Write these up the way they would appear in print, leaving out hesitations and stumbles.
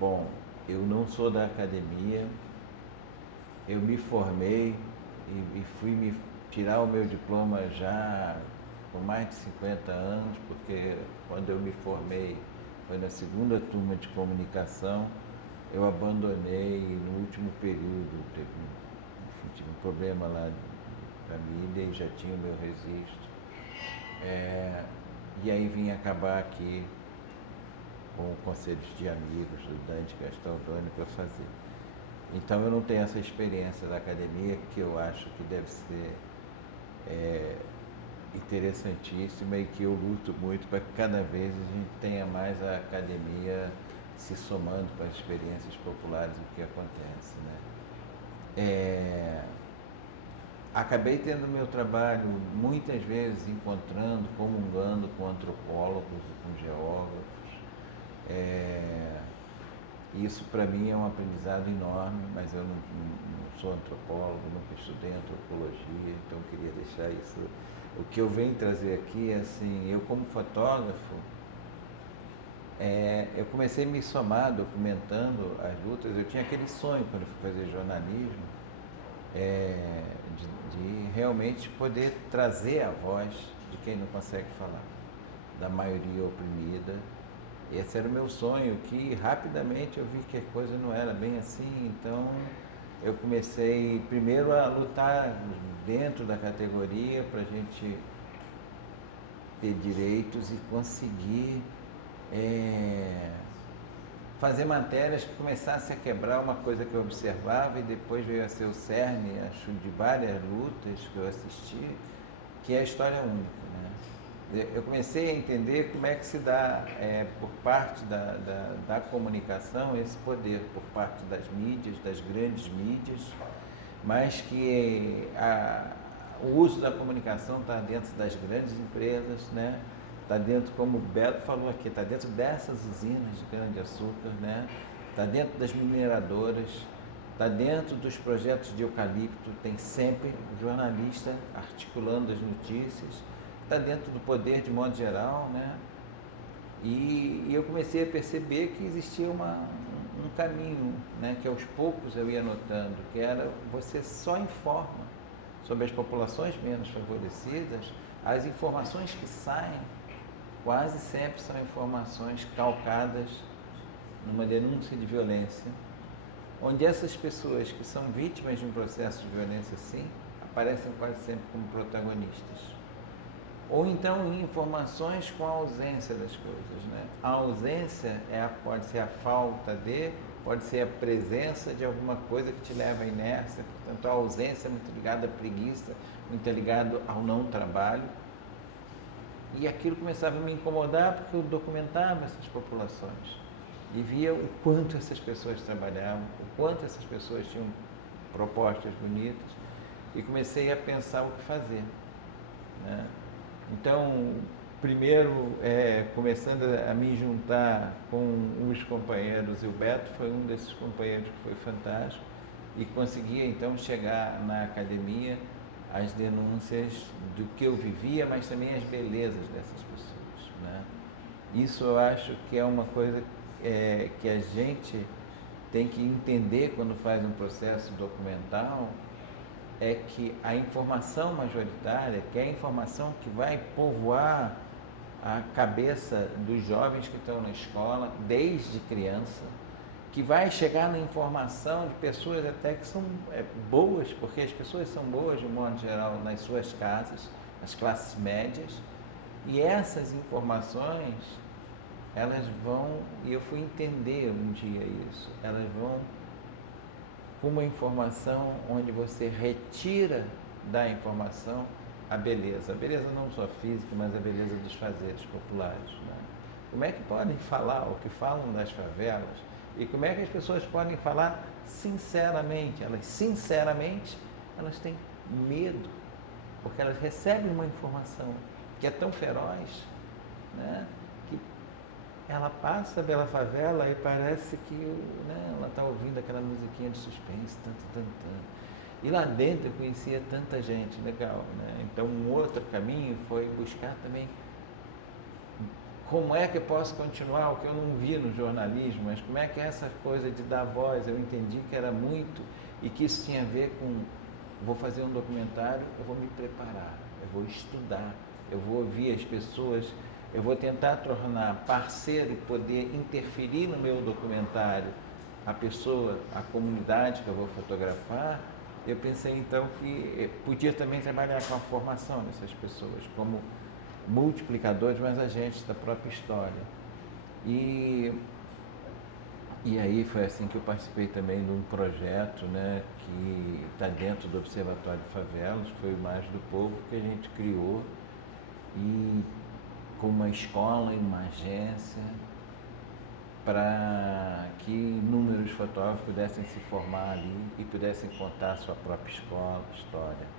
Bom, eu não sou da academia, eu me formei e fui me tirar o meu diploma já com mais de 50 anos, porque quando eu me formei foi na segunda turma de comunicação, eu abandonei no último período, tive um problema lá de família e já tinha o meu registro. E aí vim acabar aqui com conselhos de amigos do Dante Castronovo para fazer. Então eu não tenho essa experiência da academia, que eu acho que deve ser interessantíssima e que eu luto muito para que cada vez a gente tenha mais a academia se somando com as experiências populares do que acontece, né? Acabei tendo meu trabalho muitas vezes encontrando, comungando com antropólogos e com geógrafos. Isso para mim é um aprendizado enorme, mas eu não sou antropólogo, nunca estudei antropologia, então queria deixar isso. O que eu venho trazer aqui é assim, eu como fotógrafo, eu comecei a me somar documentando as lutas. Eu tinha aquele sonho quando eu fui fazer jornalismo, de realmente poder trazer a voz de quem não consegue falar, da maioria oprimida. Esse era o meu sonho, que rapidamente eu vi que a coisa não era bem assim, então eu comecei primeiro a lutar dentro da categoria para a gente ter direitos e conseguir fazer matérias que começassem a quebrar uma coisa que eu observava, e depois veio a ser o cerne, acho, de várias lutas que eu assisti, que é a história única, né? Eu comecei a entender como é que se dá, por parte da comunicação, esse poder por parte das mídias, das grandes mídias, mas que o uso da comunicação está dentro das grandes empresas, né? Está dentro, como o Beto falou aqui, está dentro dessas usinas de cana-de-açúcar, né? Está dentro das mineradoras, está dentro dos projetos de eucalipto, tem sempre um jornalista articulando as notícias, está dentro do poder de modo geral, né? E eu comecei a perceber que existia um caminho, né? Que aos poucos eu ia notando, que era você só informa sobre as populações menos favorecidas, as informações que saem quase sempre são informações calcadas numa denúncia de violência, onde essas pessoas que são vítimas de um processo de violência assim, aparecem quase sempre como protagonistas. Ou então informações com a ausência das coisas, né? A ausência pode ser a falta de, pode ser a presença de alguma coisa que te leva à inércia, portanto a ausência é muito ligada à preguiça, muito ligada ao não trabalho. E aquilo começava a me incomodar porque eu documentava essas populações e via o quanto essas pessoas trabalhavam, o quanto essas pessoas tinham propostas bonitas, e comecei a pensar o que fazer, né? Então, primeiro, começando a me juntar com os companheiros, e o Beto foi um desses companheiros que foi fantástico, e conseguia então chegar na academia as denúncias do que eu vivia, mas também as belezas dessas pessoas, né? Isso eu acho que é uma coisa que a gente tem que entender quando faz um processo documental, é que a informação majoritária, que é a informação que vai povoar a cabeça dos jovens que estão na escola desde criança, que vai chegar na informação de pessoas até que são boas, porque as pessoas são boas de um modo geral nas suas casas, as classes médias, e essas informações, elas vão, e eu fui entender um dia isso, elas vão com uma informação onde você retira da informação a beleza não só física, mas a beleza dos fazeres populares, né? Como é que podem falar o que falam das favelas, e como é que as pessoas podem falar sinceramente? Elas têm medo, porque elas recebem uma informação que é tão feroz, né? Que ela passa pela favela e parece que, né, ela está ouvindo aquela musiquinha de suspense, tanto. E lá dentro eu conhecia tanta gente legal, né? Então um outro caminho foi buscar também como é que eu posso continuar o que eu não vi no jornalismo, mas como é que essa coisa de dar voz, eu entendi que era muito e que isso tinha a ver com, vou fazer um documentário, eu vou me preparar, eu vou estudar, eu vou ouvir as pessoas, eu vou tentar tornar parceiro e poder interferir no meu documentário a pessoa, a comunidade que eu vou fotografar. Eu pensei então que podia também trabalhar com a formação dessas pessoas, como multiplicadores, mas agentes da própria história. E aí foi assim que eu participei também de um projeto, né, que está dentro do Observatório de Favelas, foi o Mais do Povo, que a gente criou, e com uma escola e uma agência, para que inúmeros fotógrafos pudessem se formar ali e pudessem contar a sua própria história.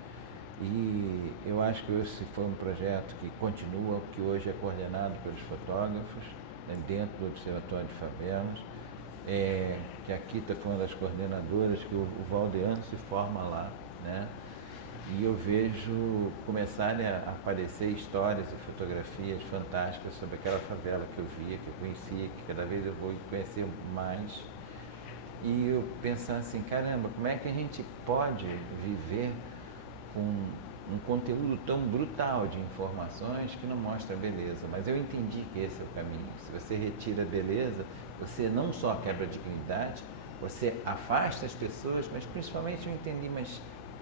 E eu acho que esse foi um projeto que continua, que hoje é coordenado pelos fotógrafos, né, dentro do Observatório de Favelas, que a Kita foi uma das coordenadoras, que o Valdeano se forma lá, né? E eu vejo começarem a aparecer histórias e fotografias fantásticas sobre aquela favela que eu via, que eu conhecia, que cada vez eu vou conhecer mais. E eu pensar assim, caramba, como é que a gente pode viver com um conteúdo tão brutal de informações que não mostra beleza? Mas eu entendi que esse é o caminho. Se você retira a beleza, você não só quebra a dignidade, você afasta as pessoas, mas principalmente eu entendi, mas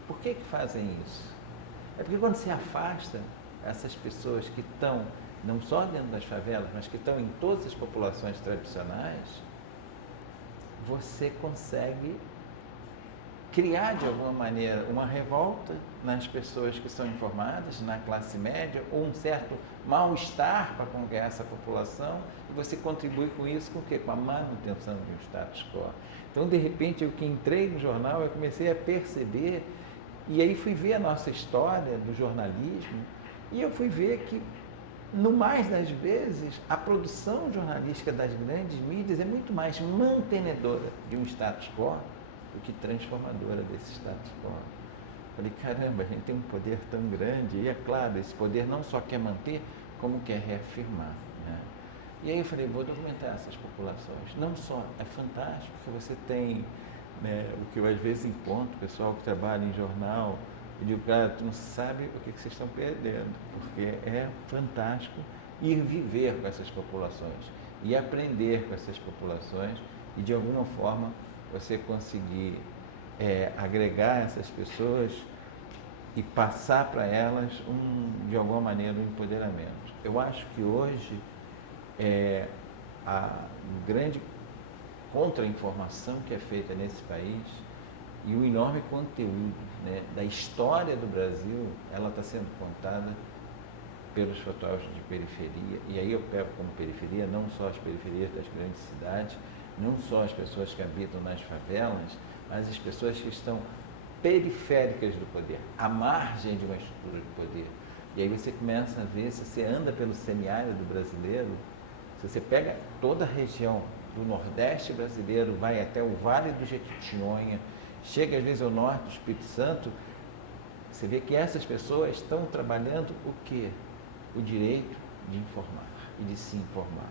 por que fazem isso? É porque quando se afasta essas pessoas que estão, não só dentro das favelas, mas que estão em todas as populações tradicionais, você consegue criar de alguma maneira uma revolta nas pessoas que são informadas, na classe média, ou um certo mal-estar para com essa população, e você contribui com isso com o quê? Com a manutenção de um status quo. Então, de repente, eu que entrei no jornal, eu comecei a perceber, e aí fui ver a nossa história do jornalismo, e eu fui ver que, no mais das vezes, a produção jornalística das grandes mídias é muito mais mantenedora de um status quo do que transformadora desse status quo. Falei, caramba, a gente tem um poder tão grande, e é claro, esse poder não só quer manter, como quer reafirmar, né? E aí eu falei, vou documentar essas populações. Não só, é fantástico que você tem, né, o que eu às vezes encontro, pessoal que trabalha em jornal, eu digo, cara, tu não sabe o que vocês estão perdendo, porque é fantástico ir viver com essas populações, e aprender com essas populações, e de alguma forma você conseguir agregar essas pessoas e passar para elas, de alguma maneira, um empoderamento. Eu acho que hoje a grande contra-informação que é feita nesse país e o enorme conteúdo, né, da história do Brasil, ela está sendo contada pelos fotógrafos de periferia, e aí eu pego como periferia não só as periferias das grandes cidades, não só as pessoas que habitam nas favelas, mas as pessoas que estão periféricas do poder, à margem de uma estrutura de poder. E aí você começa a ver, se você anda pelo semiárido brasileiro, se você pega toda a região do Nordeste brasileiro, vai até o Vale do Jequitinhonha, chega às vezes ao norte do Espírito Santo, você vê que essas pessoas estão trabalhando o quê? O direito de informar e de se informar.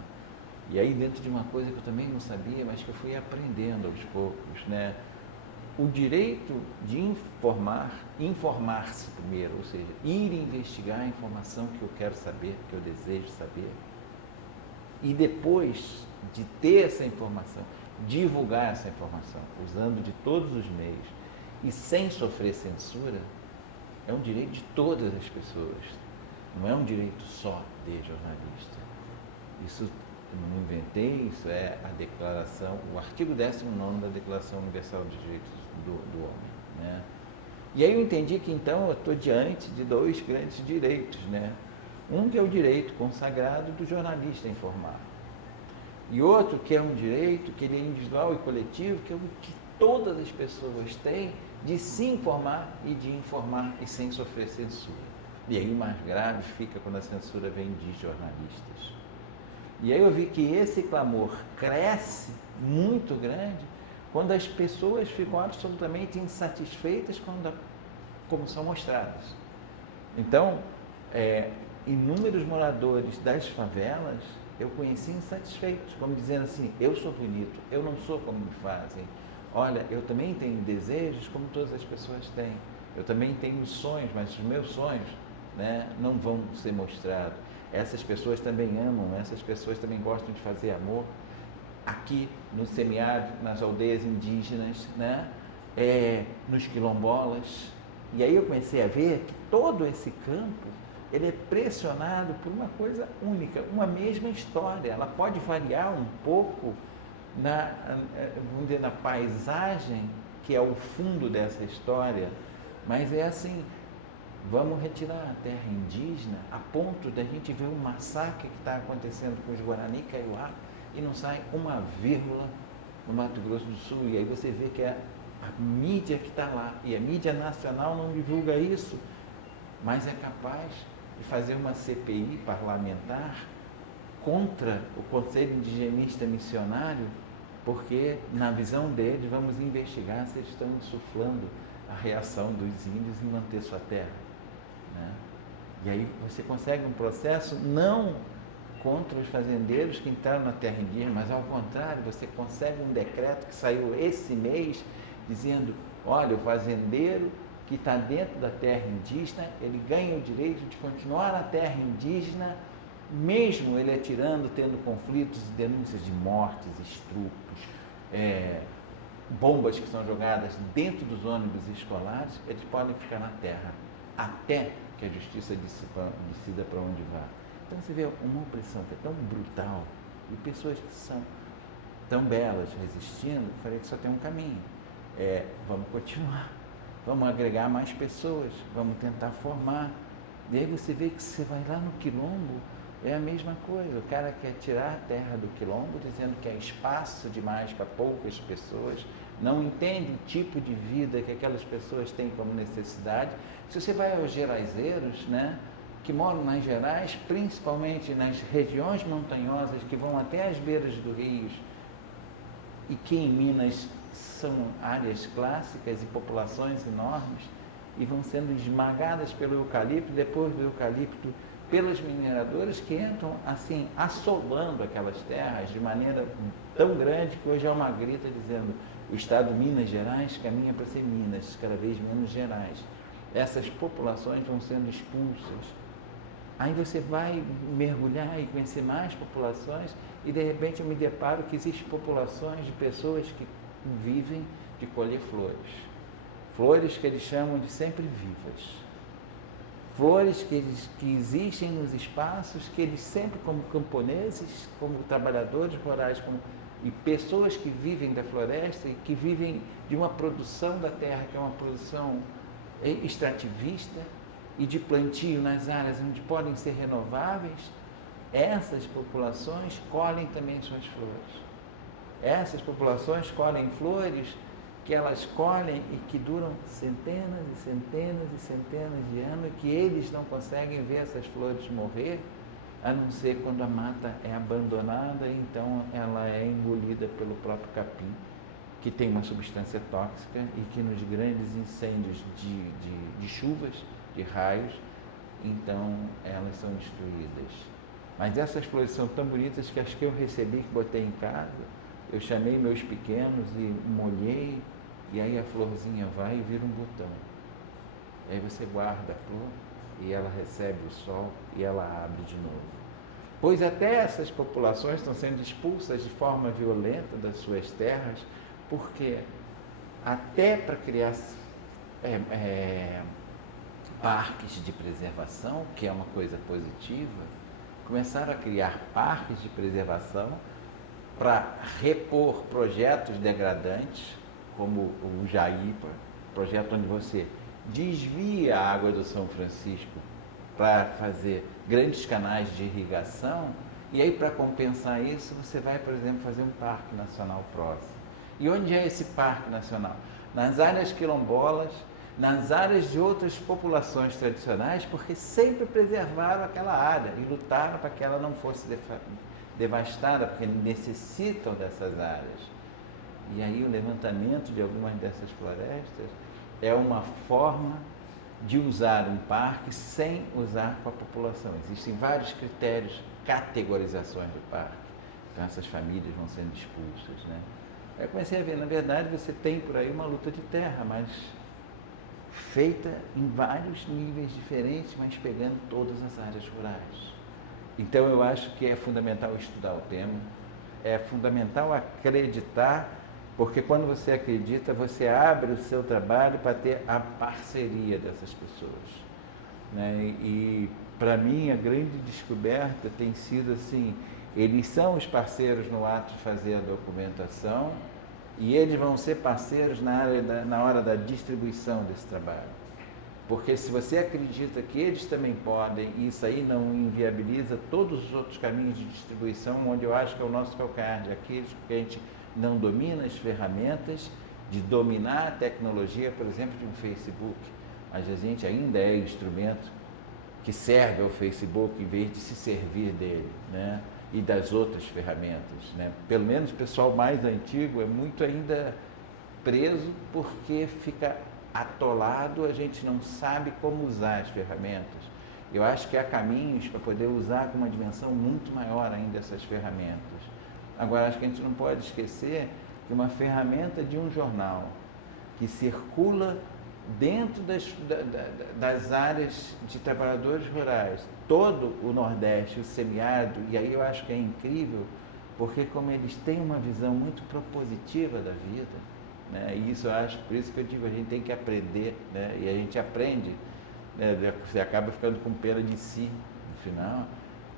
E aí dentro de uma coisa que eu também não sabia, mas que eu fui aprendendo aos poucos, né? O direito de informar-se primeiro, ou seja, ir investigar a informação que eu quero saber, que eu desejo saber, e depois de ter essa informação, divulgar essa informação, usando de todos os meios e sem sofrer censura, é um direito de todas as pessoas, não é um direito só de jornalista. Isso eu não inventei, isso é a declaração, o artigo 19º da Declaração Universal dos Direitos do Homem, né? E aí eu entendi que então eu estou diante de dois grandes direitos, né? Um que é o direito consagrado do jornalista a informar, e outro que é um direito que ele é individual e coletivo, que é o que todas as pessoas têm de se informar e de informar e sem sofrer censura. E aí o mais grave fica quando a censura vem de jornalistas. E aí eu vi que esse clamor cresce muito grande quando as pessoas ficam absolutamente insatisfeitas como são mostradas. Então, inúmeros moradores das favelas eu conheci insatisfeitos, como dizendo assim, eu sou bonito, eu não sou como me fazem. Olha, eu também tenho desejos como todas as pessoas têm. Eu também tenho sonhos, mas os meus sonhos, né, não vão ser mostrados. Essas pessoas também amam, essas pessoas também gostam de fazer amor. Aqui no semiárido, nas aldeias indígenas, né, nos quilombolas. E aí eu comecei a ver que todo esse campo, ele é pressionado por uma coisa única, uma mesma história. Ela pode variar um pouco vamos dizer, na paisagem, que é o fundo dessa história, mas é assim, vamos retirar a terra indígena a ponto da gente ver o massacre que está acontecendo com os Guarani Kaiowá e não sai uma vírgula no Mato Grosso do Sul. E aí você vê que é a mídia que está lá, e a mídia nacional não divulga isso, mas é capaz de fazer uma CPI parlamentar contra o Conselho Indigenista Missionário, porque, na visão deles, vamos investigar se eles estão insuflando a reação dos índios em manter sua terra, né? E aí você consegue um processo não contra os fazendeiros que entraram na terra indígena, mas ao contrário, você consegue um decreto que saiu esse mês dizendo, olha, o fazendeiro que está dentro da terra indígena, ele ganha o direito de continuar na terra indígena, mesmo ele atirando, tendo conflitos e denúncias de mortes, estrupos, bombas que são jogadas dentro dos ônibus escolares, eles podem ficar na terra, até que a justiça decida para onde vai. Então você vê uma opressão que é tão brutal, e pessoas que são tão belas resistindo, eu falei que só tem um caminho, vamos continuar, vamos agregar mais pessoas, vamos tentar formar. E aí você vê que você vai lá no quilombo, é a mesma coisa, o cara quer tirar a terra do quilombo, dizendo que é espaço demais para poucas pessoas, não entende o tipo de vida que aquelas pessoas têm como necessidade. Se você vai aos geraizeiros, né, que moram nas Gerais, principalmente nas regiões montanhosas que vão até as beiras do rio, e que em Minas são áreas clássicas e populações enormes, e vão sendo esmagadas pelo eucalipto, depois do eucalipto pelas mineradoras que entram assim, assolando aquelas terras de maneira tão grande que hoje há uma grita dizendo o estado de Minas Gerais caminha para ser Minas, cada vez menos Gerais. Essas populações vão sendo expulsas. Aí você vai mergulhar e conhecer mais populações e de repente eu me deparo que existem populações de pessoas que vivem de colher flores. Flores que eles chamam de sempre vivas. Flores que existem nos espaços que eles sempre, como camponeses, como trabalhadores rurais, e pessoas que vivem da floresta e que vivem de uma produção da terra, que é uma produção extrativista, e de plantio nas áreas onde podem ser renováveis, essas populações colhem também suas flores. Essas populações colhem flores que elas colhem e que duram centenas e centenas e centenas de anos, que eles não conseguem ver essas flores morrer, a não ser quando a mata é abandonada, então ela é engolida pelo próprio capim, que tem uma substância tóxica e que nos grandes incêndios de chuvas, de raios, então elas são destruídas. Mas essas flores são tão bonitas que as que eu recebi, que botei em casa, eu chamei meus pequenos e molhei, e aí a florzinha vai e vira um botão. Aí você guarda a flor e ela recebe o sol e ela abre de novo. Pois até essas populações estão sendo expulsas de forma violenta das suas terras, porque até para criar parques de preservação, que é uma coisa positiva, começaram a criar parques de preservação para repor projetos degradantes, como o Jaípa, projeto onde você desvia a água do São Francisco para fazer grandes canais de irrigação, e aí para compensar isso você vai, por exemplo, fazer um parque nacional próximo. E onde é esse parque nacional? Nas áreas quilombolas, nas áreas de outras populações tradicionais, porque sempre preservaram aquela área e lutaram para que ela não fosse devastada, porque necessitam dessas áreas. E aí o levantamento de algumas dessas florestas é uma forma de usar um parque sem usar com a população. Existem vários critérios, categorizações do parque. Então essas famílias vão sendo expulsas, né? Aí eu comecei a ver, na verdade você tem por aí uma luta de terra, mas feita em vários níveis diferentes, mas pegando todas as áreas rurais. Então eu acho que é fundamental estudar o tema, é fundamental acreditar, porque quando você acredita, você abre o seu trabalho para ter a parceria dessas pessoas, né? E para mim a grande descoberta tem sido assim, eles são os parceiros no ato de fazer a documentação e eles vão ser parceiros na hora da distribuição desse trabalho. Porque se você acredita que eles também podem, isso aí não inviabiliza todos os outros caminhos de distribuição, onde eu acho que é o nosso calcanhar de Aquiles, porque a gente não domina as ferramentas de dominar a tecnologia, por exemplo, de um Facebook. Mas a gente ainda é instrumento que serve ao Facebook em vez de se servir dele, né? E das outras ferramentas, né? Pelo menos o pessoal mais antigo é muito ainda preso porque fica atolado, a gente não sabe como usar as ferramentas. Eu acho que há caminhos para poder usar com uma dimensão muito maior ainda essas ferramentas. Agora, acho que a gente não pode esquecer que uma ferramenta de um jornal que circula dentro das áreas de trabalhadores rurais, todo o Nordeste, o semiárido, e aí eu acho que é incrível, porque como eles têm uma visão muito propositiva da vida, né? E isso eu acho, por isso que eu digo, a gente tem que aprender, né? E a gente aprende, né? Você acaba ficando com pena de si, no final.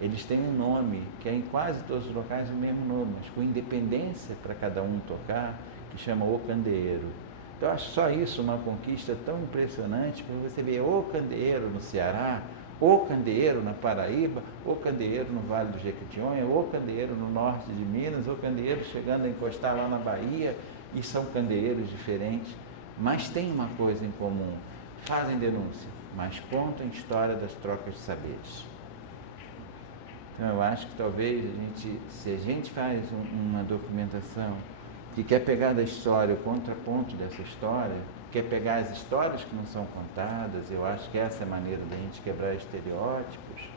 Eles têm um nome, que é em quase todos os locais o mesmo nome, mas com independência para cada um tocar, que chama O Candeeiro. Então, eu acho só isso uma conquista tão impressionante, porque você vê O Candeeiro no Ceará, O Candeeiro na Paraíba, O Candeeiro no Vale do Jequitinhonha, O Candeeiro no norte de Minas, O Candeeiro chegando a encostar lá na Bahia, e são candeeiros diferentes, mas tem uma coisa em comum, fazem denúncia, mas contam a história das trocas de saberes. Então eu acho que talvez se a gente faz uma documentação que quer pegar da história o contraponto dessa história, quer pegar as histórias que não são contadas, eu acho que essa é a maneira da gente quebrar estereótipos,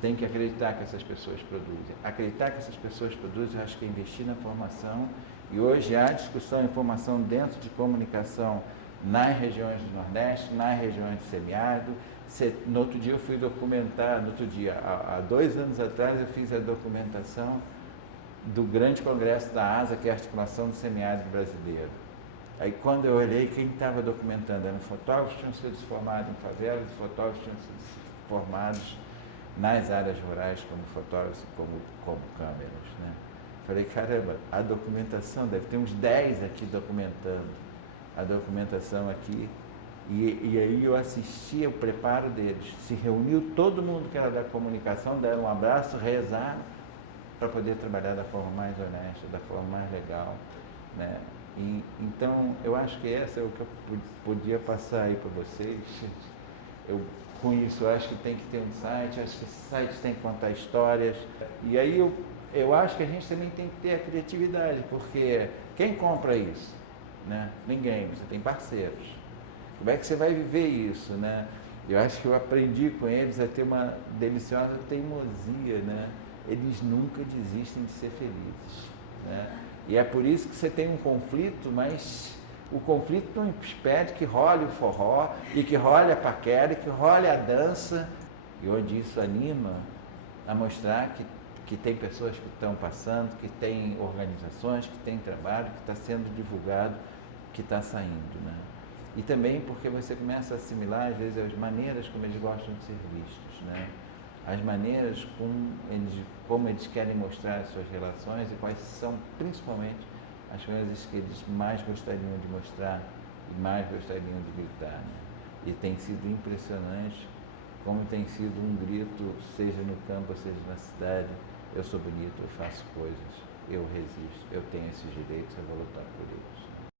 tem que acreditar que essas pessoas produzem. Acreditar que essas pessoas produzem, eu acho que é investir na formação. E hoje há discussão e formação dentro de comunicação nas regiões do Nordeste, nas regiões do semiárido. No outro dia eu fui documentar, há 2 anos atrás eu fiz a documentação do grande congresso da ASA, que é a Articulação do Semiárido Brasileiro. Aí quando eu olhei, quem estava documentando eram fotógrafos que tinham sido formados em favelas, fotógrafos que tinham sido formados nas áreas rurais como fotógrafos e como câmeras, né? Falei, caramba, a documentação, deve ter uns 10 aqui documentando a documentação aqui. E aí eu assisti o preparo deles. Se reuniu todo mundo que era da comunicação, deram um abraço, rezaram para poder trabalhar da forma mais honesta, da forma mais legal, né? Então, eu acho que essa é o que eu podia passar aí para vocês. Com isso, eu acho que tem que ter um site, acho que esse site tem que contar histórias. E aí eu acho que a gente também tem que ter a criatividade, porque quem compra isso? Né? Ninguém, você tem parceiros. Como é que você vai viver isso? Né? Eu acho que eu aprendi com eles a ter uma deliciosa teimosia, né? Eles nunca desistem de ser felizes. Né? E é por isso que você tem um conflito, mas o conflito não impede que role o forró, e que role a paquera, e que role a dança, e onde isso anima a mostrar que tem pessoas que estão passando, que tem organizações, que tem trabalho, que está sendo divulgado, que está saindo, né? E também porque você começa a assimilar, às vezes, as maneiras como eles gostam de ser vistos, né? As maneiras como eles querem mostrar as suas relações e quais são, principalmente, as coisas que eles mais gostariam de mostrar e mais gostariam de gritar, né? E tem sido impressionante como tem sido um grito, seja no campo, seja na cidade: eu sou bonito, eu faço coisas, eu resisto, eu tenho esses direitos, eu vou lutar por eles.